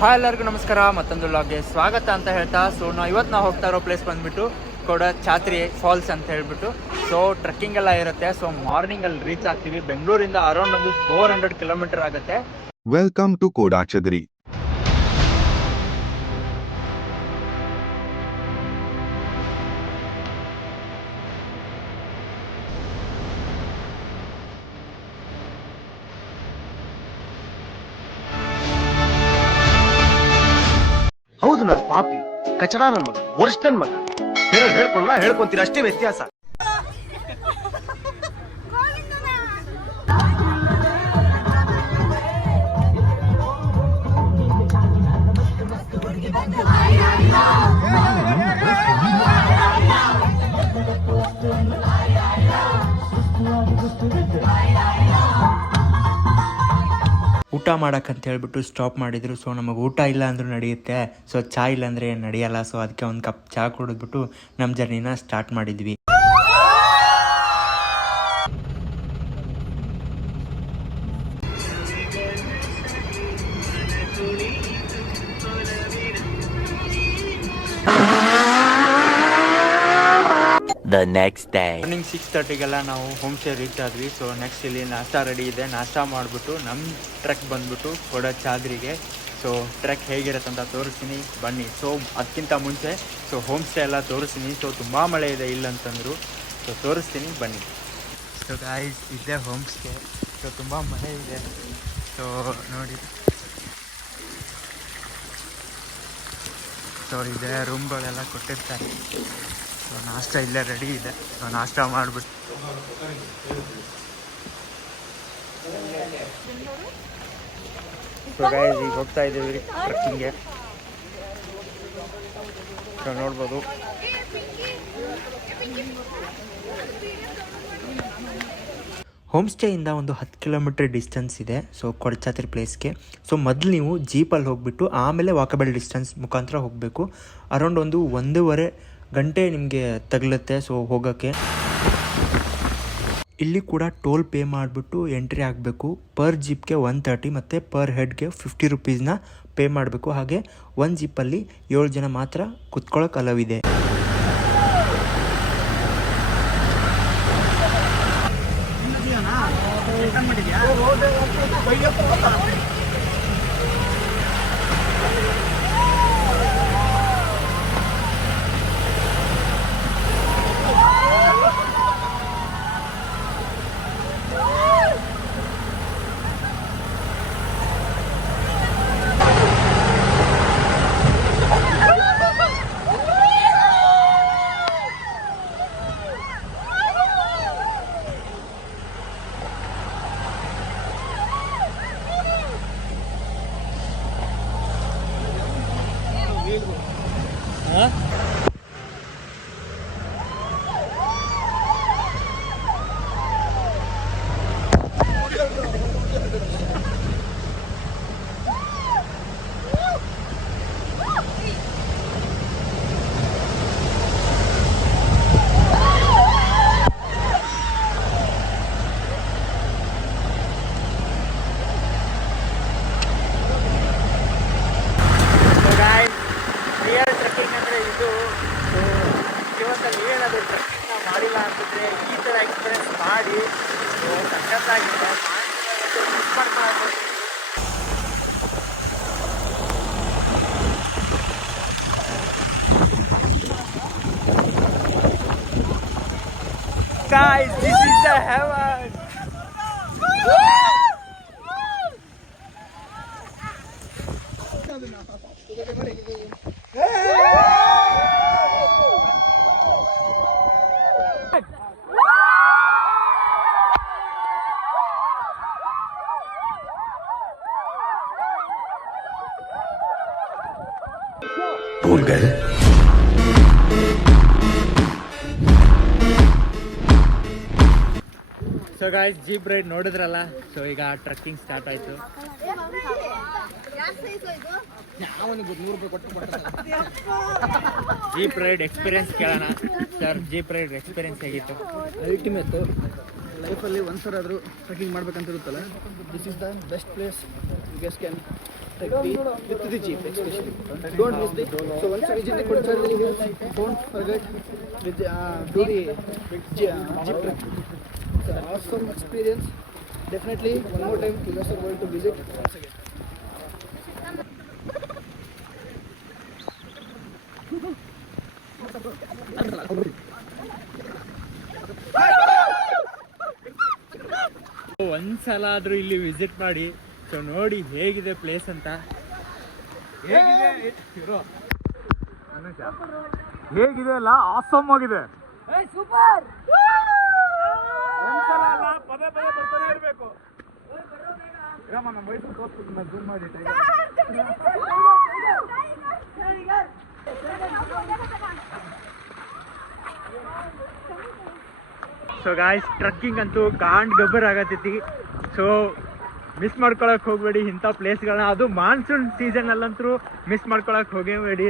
Hi ಎಲ್ಲರಿಗೂ ನಮಸ್ಕಾರ, ಮತ್ತೊಂದು ವ್ಲಾಗ್ಗೆ ಸ್ವಾಗತ ಅಂತ ಹೇಳ್ತಾ. ಇವತ್ತು ನಾವು ಹೋಗ್ತಾ ಇರೋ ಪ್ಲೇಸ್ ಬಂದ್ಬಿಟ್ಟು ಕೊಡಚಾದ್ರಿ ಫಾಲ್ಸ್ ಅಂತ ಹೇಳ್ಬಿಟ್ಟು. ಟ್ರೆಕ್ಕಿಂಗ್ ಎಲ್ಲ ಇರುತ್ತೆ. ಮಾರ್ನಿಂಗ್ ಅಲ್ಲಿ ರೀಚ್ ಆಗ್ತೀವಿ. ಬೆಂಗಳೂರಿಂದ ಅರೌಂಡ್ ಒಂದು 400 ಕಿಲೋಮೀಟರ್ ಆಗುತ್ತೆ. Welcome to Kodachadri. ಹೌದು, ನನ್ನ ಪಾಪಿ ಕಚಡ ನನ್ ಮಗ, ವರ್ಷ ನನ್ ಮಗ. ಹೇಳ್ಕೊಂತೀರ ಅಷ್ಟೇ ವ್ಯತ್ಯಾಸ. ಊಟ ಮಾಡಕ್ಕಂತ ಹೇಳ್ಬಿಟ್ಟು ಸ್ಟಾಪ್ ಮಾಡಿದ್ರು. ನಮಗೆ ಊಟ ಇಲ್ಲ ಅಂದ್ರೂ ನಡೆಯುತ್ತೆ. ಚಾ ಇಲ್ಲ ಅಂದರೆ ನಡೆಯಲ್ಲ. ಅದಕ್ಕೆ ಒಂದು ಕಪ್ ಚಾ ಕುಡಿದ್ಬಿಟ್ಟು ನಮ್ಮ ಜರ್ನಿನ ಸ್ಟಾರ್ಟ್ ಮಾಡಿದ್ವಿ. The next day. ಮಾರ್ನಿಂಗ್ 6:30ಗೆಲ್ಲ ನಾವು ಹೋಮ್ ಸ್ಟೇ ರೀಚ್ ಆದ್ವಿ. ನೆಕ್ಸ್ಟ್ ಇಲ್ಲಿ ನಾಷ್ಟಾ ರೆಡಿ ಇದೆ. ನಾಷ್ಟಾ ಮಾಡಿಬಿಟ್ಟು ನಮ್ಮ ಟ್ರೆಕ್ ಬಂದ್ಬಿಟ್ಟು ಕೊಡಚಾದ್ರಿಗೆ. ಟ್ರೆಕ್ ಹೇಗಿರುತ್ತೆ ಅಂತ ತೋರಿಸ್ತೀನಿ ಬನ್ನಿ. ಅದಕ್ಕಿಂತ ಮುಂಚೆ ಹೋಮ್ ಸ್ಟೇ ಎಲ್ಲ ತೋರಿಸ್ತೀನಿ. ತುಂಬ ಮಳೆ ಇದೆ ಇಲ್ಲಂತಂದರು. ತೋರಿಸ್ತೀನಿ ಬನ್ನಿ. ಗಾಯ್ಸ್, ಇದೇ ಹೋಮ್ ಸ್ಟೇ. ತುಂಬ ಮಳೆ ಇದೆ. ನೋಡಿ, ಇದೇ ರೂಮ್ಗಳೆಲ್ಲ ಕೊಟ್ಟಿರ್ತಾರೆ. ನಾಷ್ಟ ಇಲ್ಲೇ ರೆಡಿ ಇದೆ. ನಾಷ್ಟ ಮಾಡಿಬಿಟ್ಟು ಈಗ ಹೋಗ್ತಾ ಇದ್ದೀವಿ ಟ್ರೆಕ್ಕಿಂಗ್ಗೆ. ನೋಡ್ಬೋದು. ಹೋಮ್ ಸ್ಟೇಯಿಂದ ಒಂದು 10 ಕಿಲೋಮೀಟರ್ ಡಿಸ್ಟೆನ್ಸ್ ಇದೆ ಕೊಡಚಾದ್ರಿ ಪ್ಲೇಸ್ಗೆ. ಮೊದಲು ನೀವು ಜೀಪಲ್ಲಿ ಹೋಗ್ಬಿಟ್ಟು ಆಮೇಲೆ ವಾಕಬಲ್ ಡಿಸ್ಟೆನ್ಸ್ ಮುಖಾಂತರ ಹೋಗಬೇಕು. ಅರೌಂಡ್ ಒಂದು 1.5 ಗಂಟೆ ನಿಮಗೆ ತಗಲುತ್ತೆ ಹೋಗೋಕ್ಕೆ. ಇಲ್ಲಿ ಕೂಡ ಟೋಲ್ ಪೇ ಮಾಡಿಬಿಟ್ಟು ಎಂಟ್ರಿ ಆಗಬೇಕು. ಪರ್ ಜೀಪ್ಗೆ 130 ಮತ್ತು ಪರ್ ಹೆಡ್ಗೆ 50 ರುಪೀಸ್ನ ಪೇ ಮಾಡಬೇಕು. ಹಾಗೆ ಒಂದು ಜೀಪಲ್ಲಿ 7 ಜನ ಮಾತ್ರ ಕುತ್ಕೊಳ್ಳೋಕೆ ಅಲವಿದೆ. ಜೀವನದಲ್ಲಿ ಏನಾದರೂ ಟ್ರೆಕ್ಕಿಂಗ್ನ ಮಾಡಿಲ್ಲ ಅಂತಂದರೆ ಈ ಥರ ಎಕ್ಸ್ಪೀರಿಯನ್ಸ್ ಮಾಡಿ ಸಖತ್ತಾಗಿದೆ. ಮಿಸ್ ಮಾಡ್ಕೊಳ್ಳೋದು. Guys, this is the heaven. भूल गए. ಗಾಯ್ಸ್, ಜೀಪ್ ರೈಡ್ ನೋಡಿದ್ರಲ್ಲ. ಈಗ ಟ್ರೆಕ್ಕಿಂಗ್ ಸ್ಟಾರ್ಟ್ ಆಯಿತು. ಜೀಪ್ ರೈಡ್ ಎಕ್ಸ್ಪೀರಿಯನ್ಸ್ ಕೇಳೋಣ ಸರ್. ಜೀಪ್ ರೈಡ್ ಎಕ್ಸ್ಪೀರಿಯನ್ಸ್ ಹೇಗಿತ್ತು? ಅಲ್ಟಿಮೇಟು. ಲೈಫಲ್ಲಿ ಒಂದ್ಸರಾದರೂ ಟ್ರೆಕ್ಕಿಂಗ್ ಮಾಡ್ಬೇಕಂತ ಇರುತ್ತಲ್ಲ, this is the best place you guys can with the jeep especially. Don't miss the. So once you visit the Kodachadri hills, don't forget with do the jeep trek. It's an awesome experience. Definitely one more time you guys are going to visit once again. ಒಂದ್ಸಲ ಆದ್ರೂ ಇಲ್ಲಿ visit ಮಾಡಿ. So ನೋಡಿ ಹೇಗಿದೆ place ಅಂತ. ಹೇಗಿದೆ ಅಲ್ಲ, awesome ಆಗಿದೆ. ಒಂದ್ಸಲ ಅಲ್ಲ, ಪದೇ ಪದೇ ಬರ್ತಾನೆ ಇರಬೇಕು. ನಮ್ಮ ಮೈಸೂರು ತೋರಿಸ್ತೀನಿ ನಾನು ಜೂಮ್ ಮಾಡಿ. ಸೊ ಗಾಯ್ಸ್, ಟ್ರಕ್ಕಿಂಗ್ ಅಂತೂ ಕಾಂಡ್ ಗಬ್ಬರ್ ಆಗತೈತಿ. ಸೊ ಮಿಸ್ ಮಾಡ್ಕೊಳಕ್ ಹೋಗ್ಬೇಡಿ ಇಂಥ ಪ್ಲೇಸ್ಗಳನ್ನ. ಅದು ಮಾನ್ಸೂನ್ ಸೀಸನ್ ಅಲ್ಲಂತೂ ಮಿಸ್ ಮಾಡ್ಕೊಳಕ್ ಹೋಗಬೇಡಿ.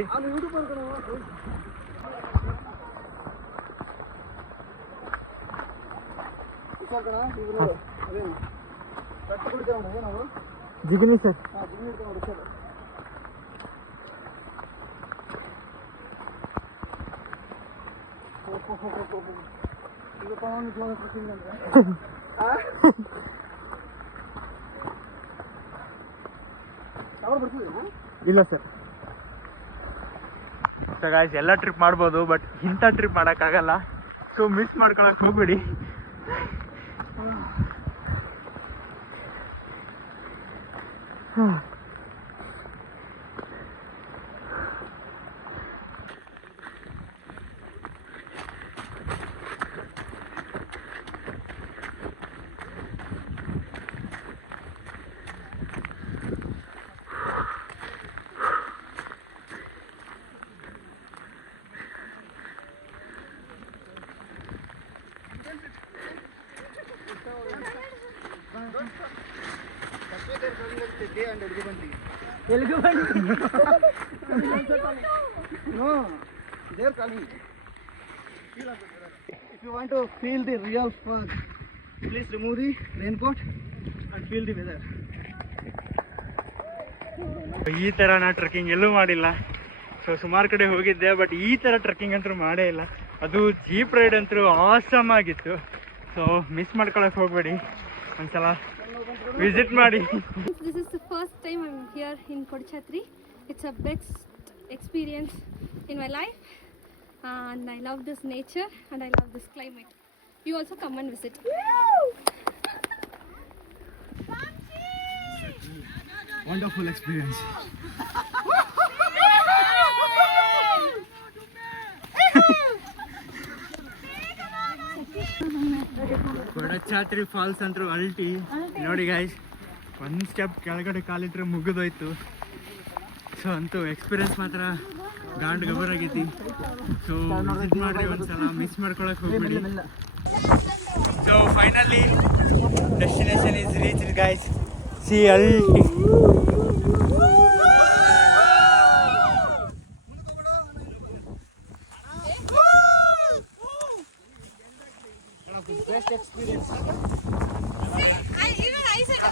ಜಿಗಿನಿ ಸರ್. ಇಲ್ಲ ಸರ್. ಸೊ ಗಾಯ್ಸ್, ಎಲ್ಲ ಟ್ರಿಪ್ ಮಾಡ್ಬೋದು, ಬಟ್ ಇಂಥ ಟ್ರಿಪ್ ಮಾಡೋಕ್ಕಾಗಲ್ಲ. ಸೊ ಮಿಸ್ ಮಾಡ್ಕೊಳಕ್ ಹೋಗ್ಬೇಡಿ. No, they're coming. If you want to feel the real fun, please remove the raincoat and feel the weather. ಈ ಥರ ನಾ ಟ್ರೆಕ್ಕಿಂಗ್ ಎಲ್ಲೂ ಮಾಡಿಲ್ಲ. ಸೊ ಸುಮಾರು ಕಡೆ ಹೋಗಿದ್ದೆ, ಬಟ್ ಈ ಥರ ಟ್ರೆಕ್ಕಿಂಗ್ ಅಂತೂ ಮಾಡೇ ಇಲ್ಲ. ಅದು ಜೀಪ್ ರೈಡ್ ಅಂತೂ ಆಸಮ್ ಆಗಿತ್ತು. ಸೊ ಮಿಸ್ ಮಾಡ್ಕೊಳಕ್ ಹೋಗ್ಬೇಡಿ, ಒಂದ್ಸಲ ವಿಸಿಟ್ ಮಾಡಿ. This is the first time I'm here in Kodachadri. It's a best experience in my life, and I love this nature and I love this climate. You also come and visit. Wonderful experience. Kodachadri falls ಅಂತೂ ಅಲ್ಟಿ. ನೋಡಿ guys, ಒಂದು step ಕೆಳಗಡೆ ಕಾಲಿಟ್ರೆ ಮುಗಿದೋಯ್ತು. So ಅಂತೂ experience ಮಾತ್ರ ಗಾಂಡ್ ಗಬ್ಬರ್ ಆಗೈತಿ. So visit ಮಾಡ್ರಿ ಒಂದ್ಸಲ, ಮಿಸ್ ಮಾಡ್ಕೊಳಕ್ ಹೋಗ್ಬೇಡಿ. So finally destination is reached guys. ಸಿ ಅಲ್ಟಿ.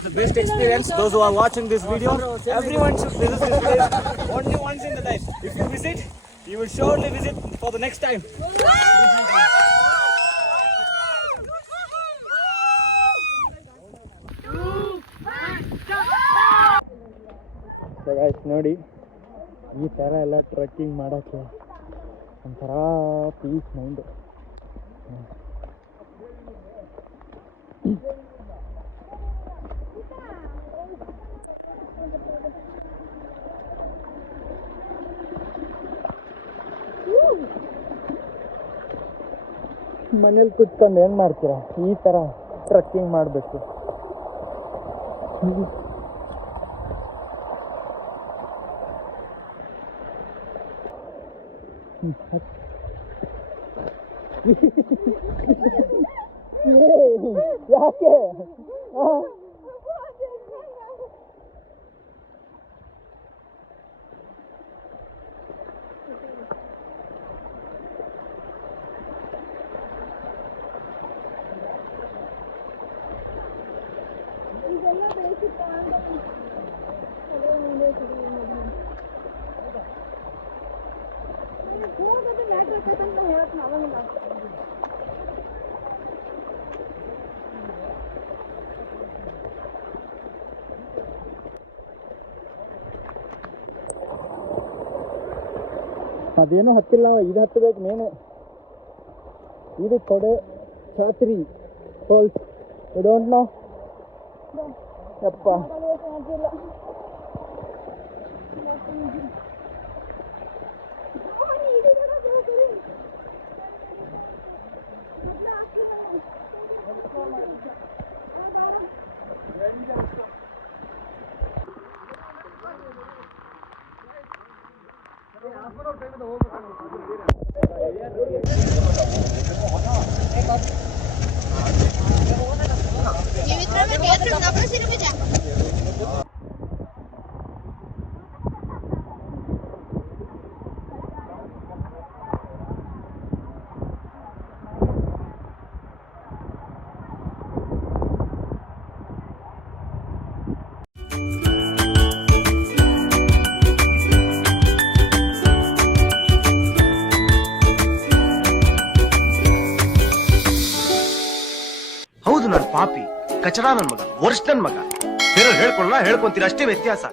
The best experience. Those who are watching this video, everyone should visit this place only once in the life. If you visit, you will surely visit for the next time. So guys ನೋಡಿ, ಈ ಥರ ಎಲ್ಲ trekking ಮಾಡೋಕ್ಕೆ ಒಂಥರ piece mind. ಮನೇಲಿ ಕುತ್ಕೊಂಡು ಏನು ಮಾಡ್ತೀರಾ, ಈ ಥರ ಟ್ರೆಕ್ಕಿಂಗ್ ಮಾಡಬೇಕು. ಯಾಕೆ ಅದೇನು ಹತ್ತಿಲ್ಲ ನಾವು ಇದು ಹತ್ತಬೇಕು ಮೇನು. ಇದು Kodachadri falls. You don't know? ಯಪ್ಪ ಹೌದು, ನಾನು ಪಾಪಿ, ಕಚಡ ನನ್ ಮಗ, ವರ್ಷ ನನ್ ಮಗ. ಬೇರೆ ಹೇಳ್ಕೊಳ್ಳ ಹೇಳ್ಕೊಂತೀರ, ಅಷ್ಟೇ ವ್ಯತ್ಯಾಸ.